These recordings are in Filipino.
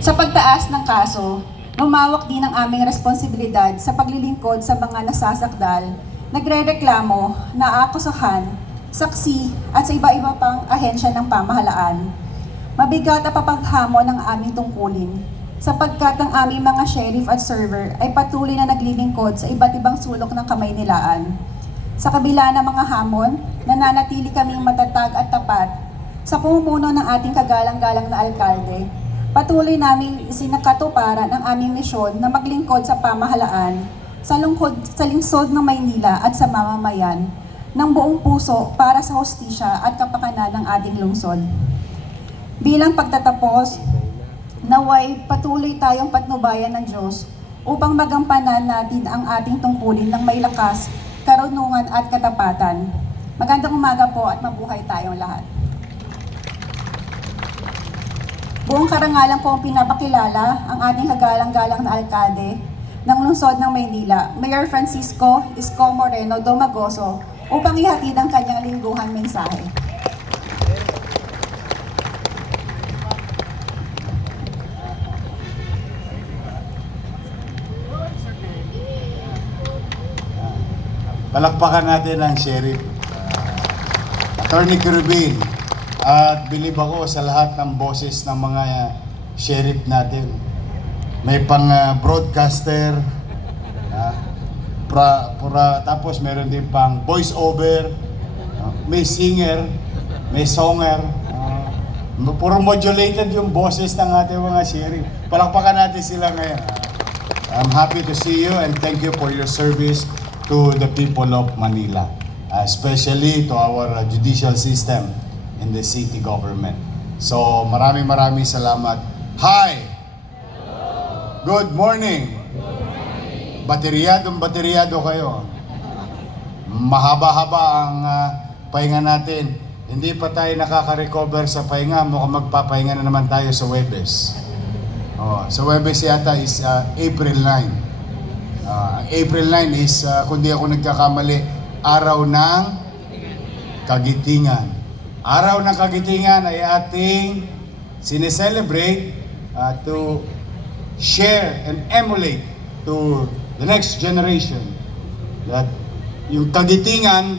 Sa pagtaas ng kaso, lumawak din ang aming responsibilidad sa paglilingkod sa mga nasasakdal, nagrereklamo, naakusahan, saksi at sa iba-iba pang ahensya ng pamahalaan. Mabigat ang papaghamon ng aming tungkulin sapagkat ang aming mga sheriff at server ay patuloy na naglilingkod sa iba't ibang sulok ng Kamaynilaan. Sa kabila ng mga hamon, nananatili kaming matatag at tapat sa pamumuno ng ating kagalang-galang na alkalde. Patuloy naming isinakatuparan ang aming misyon na maglingkod sa pamahalaan, sa lungsod ng Maynila at sa mamamayan, ng buong puso para sa hustisya at kapakanan ng ating lungsod. Bilang pagtatapos, naway patuloy tayong patnubayan ng Diyos upang magampanan natin ang ating tungkulin ng may lakas, karunungan at katapatan. Magandang umaga po at mabuhay tayong lahat. Buong karangalan po ang pinapakilala ang ating kagalang-galang na alkalde ng lungsod ng Maynila, Mayor Francisco Isko Moreno Domagoso, upang ihatid ang kanyang lingguhang mensahe. Palakpakan natin ang Sheriff Attorney Kerubin, at bilib ako sa lahat ng boses ng mga sheriff natin. May pang broadcaster, tapos meron din pang voice over, may singer, may songer, puro modulated yung boses ng ating mga sheriff. Palakpakan natin sila ngayon. I'm happy to see you and thank you for your service to the people of Manila, especially to our judicial system in the city government. So maraming salamat. Hi! Good morning! Bateryado kayo. Mahaba-haba ang pahinga natin. Hindi pa tayo nakaka-recover sa pahinga. Mukhang magpapahinga na naman tayo sa Huwebes. Sa Huwebes yata is April 9. April 9 is, kung di ako nagkakamali, araw ng Kagitingan. Araw ng Kagitingan ay ating sineselebrate to share and emulate to the next generation that yung Kagitingan,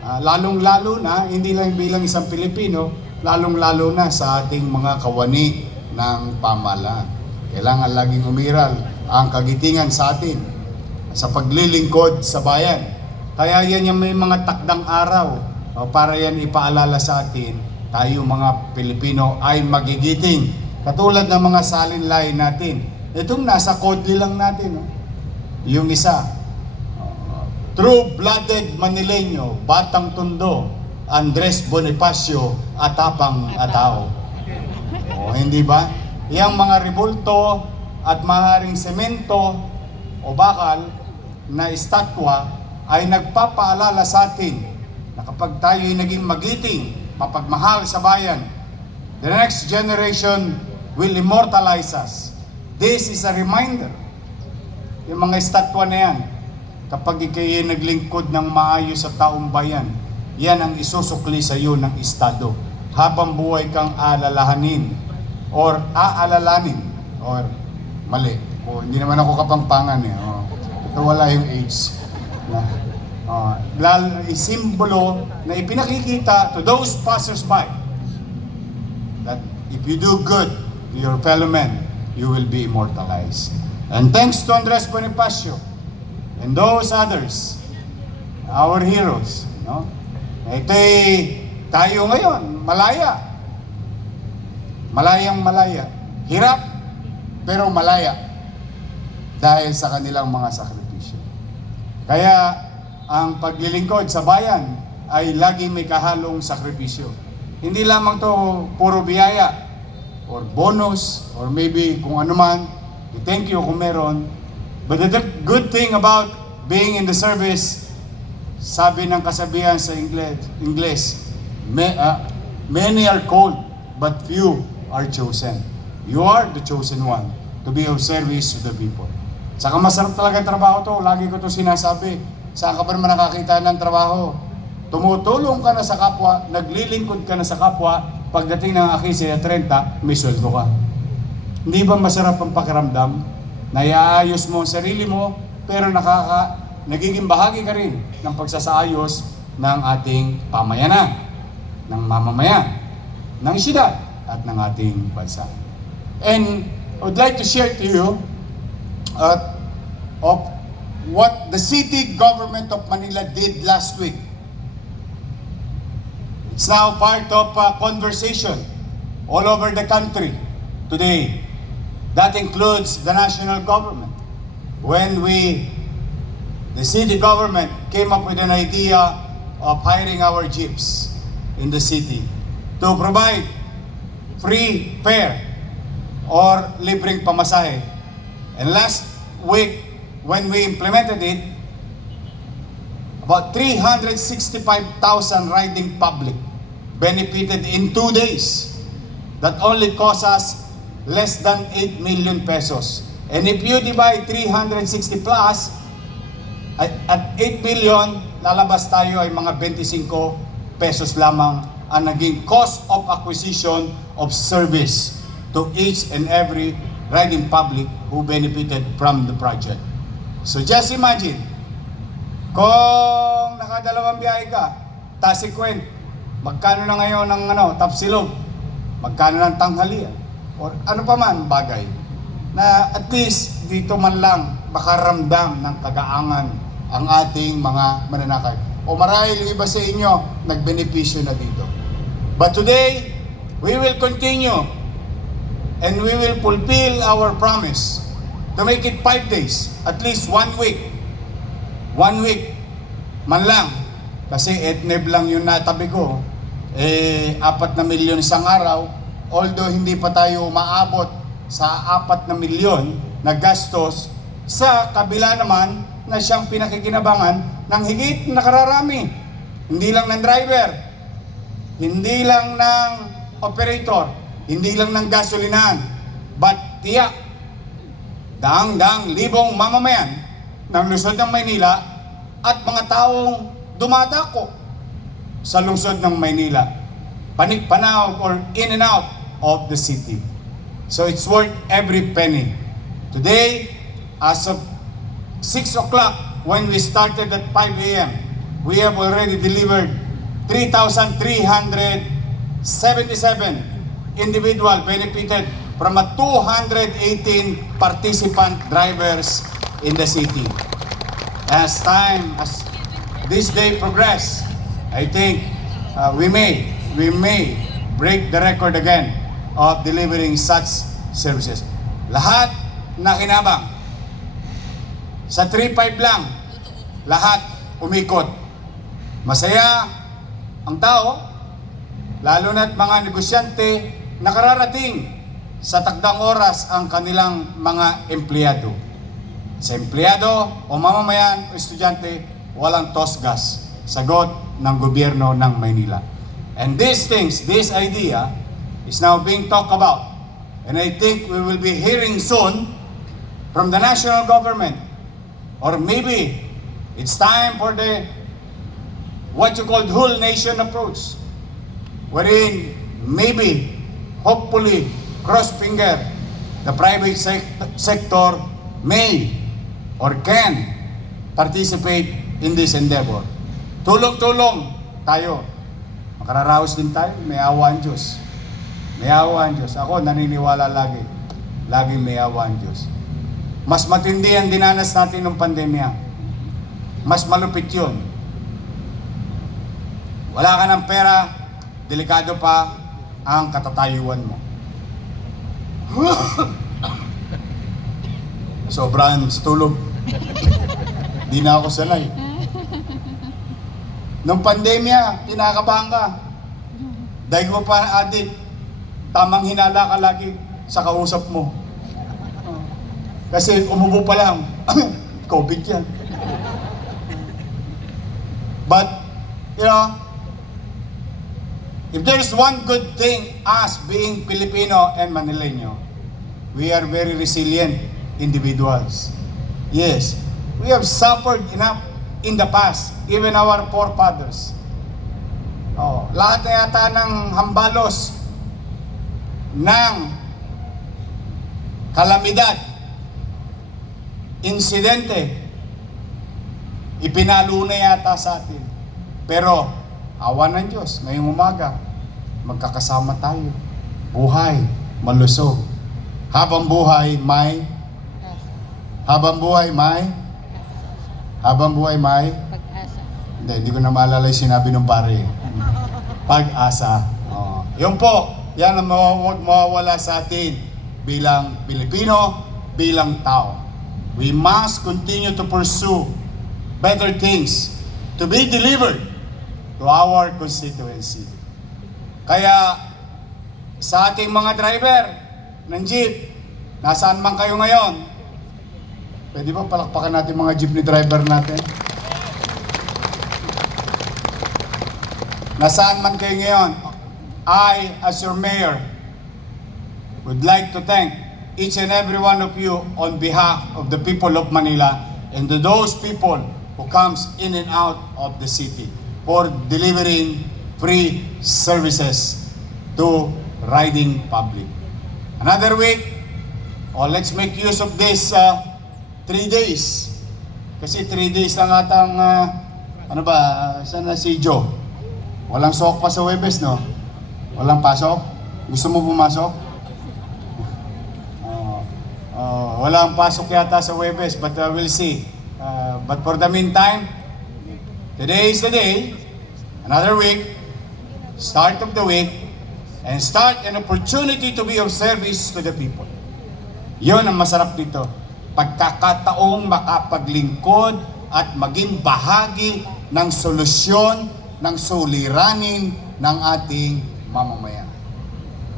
lalong-lalo na, hindi lang bilang isang Pilipino, lalong-lalo na sa ating mga kawani ng pamahalaan. Kailangan laging umiral ang kagitingan sa atin sa paglilingkod sa bayan. Kaya yan yung may mga takdang araw para yan ipaalala sa atin, tayo mga Pilipino ay magigiting. Katulad ng mga salinlay natin. Itong nasa kodli lang natin. Yung isa, true-blooded Manileño, Batang Tondo, Andres Bonifacio, Atapang Atao. Hindi ba? Yang mga rebulto at maaaring semento o bakal na estatwa ay nagpapaalala sa atin na kapag tayo ay naging magiting, mapagmahal sa bayan, the next generation will immortalize us. This is a reminder. Yung mga estatwa na yan, kapag ikay naglingkod ng maayos sa taong bayan, yan ang isusukli sa iyo ng Estado. Habang buhay kang alalahanin or aalalanin or mali. Hindi naman ako kapampangan eh. Ito wala yung age. Simbolo na ipinakikita to those passers-by that if you do good to your fellow men, you will be immortalized. And thanks to Andres Bonifacio and those others, our heroes, ito'y tayo ngayon, malaya. Malayang-malaya. Hirap, pero malaya dahil sa kanilang mga sakripisyo. Kaya ang paglilingkod sa bayan ay laging may kahalong sakripisyo. Hindi lamang to puro biyaya or bonus or maybe kung ano man, thank you kung meron. But the good thing about being in the service, sabi ng kasabihan sa Ingles, many are called but few are chosen. You are the chosen one to be of service to the people. Saka masarap talaga ang trabaho to. Lagi ko to sinasabi. Saan ka pa naman nakakita ng trabaho? Tumutulong ka na sa kapwa, naglilingkod ka na sa kapwa, pagdating ng 15 at 30, may sweldo ka. Hindi ba masarap ang pakiramdam na iaayos mo ang sarili mo pero nagiging bahagi ka rin ng pagsasaayos ng ating pamayanan, ng mamamayan, ng siyudad at ng ating bansa. And I would like to share to you of what the city government of Manila did last week. It's now part of a conversation all over the country today. That includes the national government. When the city government came up with an idea of hiring our jeeps in the city to provide free fare or libreng pamasahe. And last week, when we implemented it, about 365,000 riding public benefited in 2 days. That only cost us less than 8 million pesos. And if you divide 360 plus, at 8 million, lalabas tayo ay mga 25 pesos lamang ang naging cost of acquisition of service to each and every riding public who benefited from the project. So just imagine, kung nakadalawang biyahe ka, Tasikwent, magkano na ngayon ng Tapsilog, magkano ng tanghalian, or ano pa man bagay, na at least dito man lang makaramdam ng kagaangan ang ating mga mananakay. O marahil yung iba sa inyo, nagbenepisyo na dito. But today, we will continue and we will fulfill our promise to make it 5 days, at least 1 week. 1 week man lang. Kasi EDNEB lang yung natabi ko. 4 na milyon isang araw. Although hindi pa tayo umaabot sa 4 na milyon na gastos, sa kabila naman na siyang pinakikinabangan ng higit na kararami. Hindi lang ng driver, hindi lang ng operator, hindi lang ng gasolinahan, but tiyak, daang-daang libong mamamayan ng lungsod ng Maynila at mga taong dumadako sa lungsod ng Maynila, panik-panaw or in and out of the city. So it's worth every penny. Today, as of 6 o'clock, when we started at 5 a.m., we have already delivered 3,377 individual benefited from a 218 participant drivers in the city. As this day progress, I think we may break the record again of delivering such services. Lahat na kinabang sa 3-5 lang, lahat umikot. Masaya ang tao, lalo na't mga negosyante na kararating sa takdang oras ang kanilang mga empleyado. Sa empleyado o mamamayan o estudyante, walang tosgas. Sagot ng gobyerno ng Maynila. And these things, this idea, is now being talked about. And I think we will be hearing soon from the national government. Or maybe it's time for the what you call whole nation approach, wherein maybe, hopefully, cross finger, the private sector may or can participate in this endeavor. Tulong-tulong tayo. Makararaos din tayo, may awa ang Diyos. May awa ang Diyos. Ako naniniwala lagi. Laging may awa ang Diyos. Mas matindi ang dinanas natin ng pandemya. Mas malupit yun. Wala ka ng pera, delikado pa ang katatayuan mo. Sobrang tulog. Di na ako sanay. Nung pandemya, kinakabahan ka. Dahil mo pa adik, tamang hinala ka lagi sa kausap mo. Kasi umubo pa lang, COVID yan. But, if there's one good thing, us being Filipino and Manileño, we are very resilient individuals. Yes, we have suffered enough in the past, even our forefathers. Lahat na yata ng hambalos ng kalamidad, insidente, ipinalo na yata sa atin. Pero, awa ng Diyos, ngayong umaga, magkakasama tayo. Buhay, malusog. Habang buhay, may Pag-asa. hindi ko na maalala yung sinabi ng pare. Pag-asa. Yun po, yan ang mawawala sa atin bilang Pilipino, bilang tao. We must continue to pursue better things to be delivered to our constituency. Kaya sa ating mga driver ng jeep, nasaan man kayo ngayon, pwede ba palakpakan natin mga jeepney driver natin? Nasaan man kayo ngayon, I, as your mayor, would like to thank each and every one of you on behalf of the people of Manila and to those people who comes in and out of the city for delivering free services to riding public. Another week, let's make use of this 3 days. Kasi 3 days lang atang, saan na si Joe? Walang sok pa sa Webes, no? Walang pasok? Gusto mo pumasok? Walang pasok yata sa Webes, but we'll see. But for the meantime, today is the day, another week, start of the week, and start an opportunity to be of service to the people. Yun ang masarap dito. Pagkakataong makapaglingkod at maging bahagi ng solusyon ng suliranin ng ating mamamayan.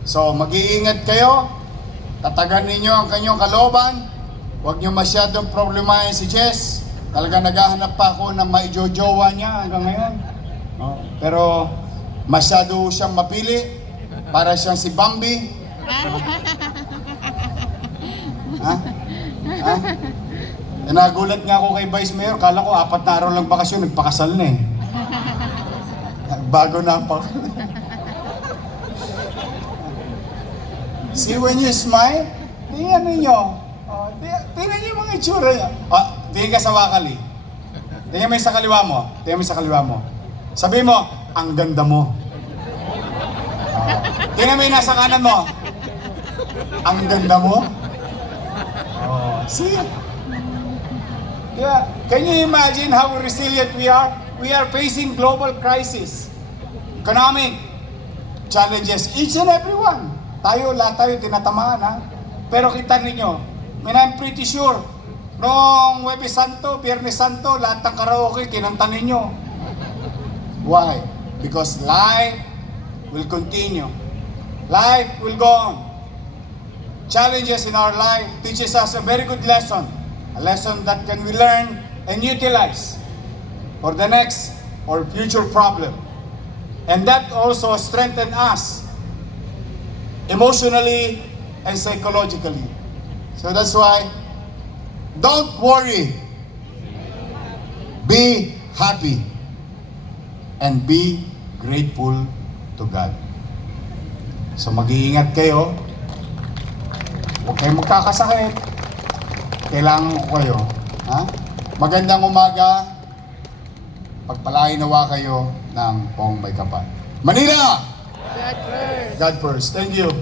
So, mag-iingat kayo, tatagan ninyo ang kanyang kalooban, huwag nyo masyadong problemahin si Jess. Talaga naghahanap pa ako ng maijojowa niya hanggang ngayon. Pero masyado siyang mapili, para siyang si Bambi. Nagulat nga ako kay Vice Mayor, kala ko 4 na araw lang bakasyon, nagpakasal na eh. Bago na pa. See, when you smile, tingnan ninyo. Tingnan niyo yung mga itsura niya. Tingin ka sa wakali. Tingnan mo yung sa kaliwa mo. Tingnan mo yung sa kaliwa mo. Sabi mo, ang ganda mo. Tingnan mo yung nasa kanan mo. Ang ganda mo. See? Yeah. Can you imagine how resilient we are? We are facing global crisis. Economic challenges, each and every one. Lahat tayo tinatamaan, ha? Pero kita ninyo, I'm pretty sure, noong Huwebes Santo, Biyernes Santo, lahat ng karaoke, kinanta ninyo. Why? Because life will continue. Life will go on. Challenges in our life teaches us a very good lesson. A lesson that can we learn and utilize for the next or future problem. And that also strengthens us emotionally and psychologically. So that's why, don't worry. Be happy. And be grateful to God. So mag-iingat kayo. Huwag kayong magkakasakit. Kailangan ko kayo. Magandang umaga. Pagpalain nawa kayo ng Pong May Kapal. Manila! God first. God first. Thank you.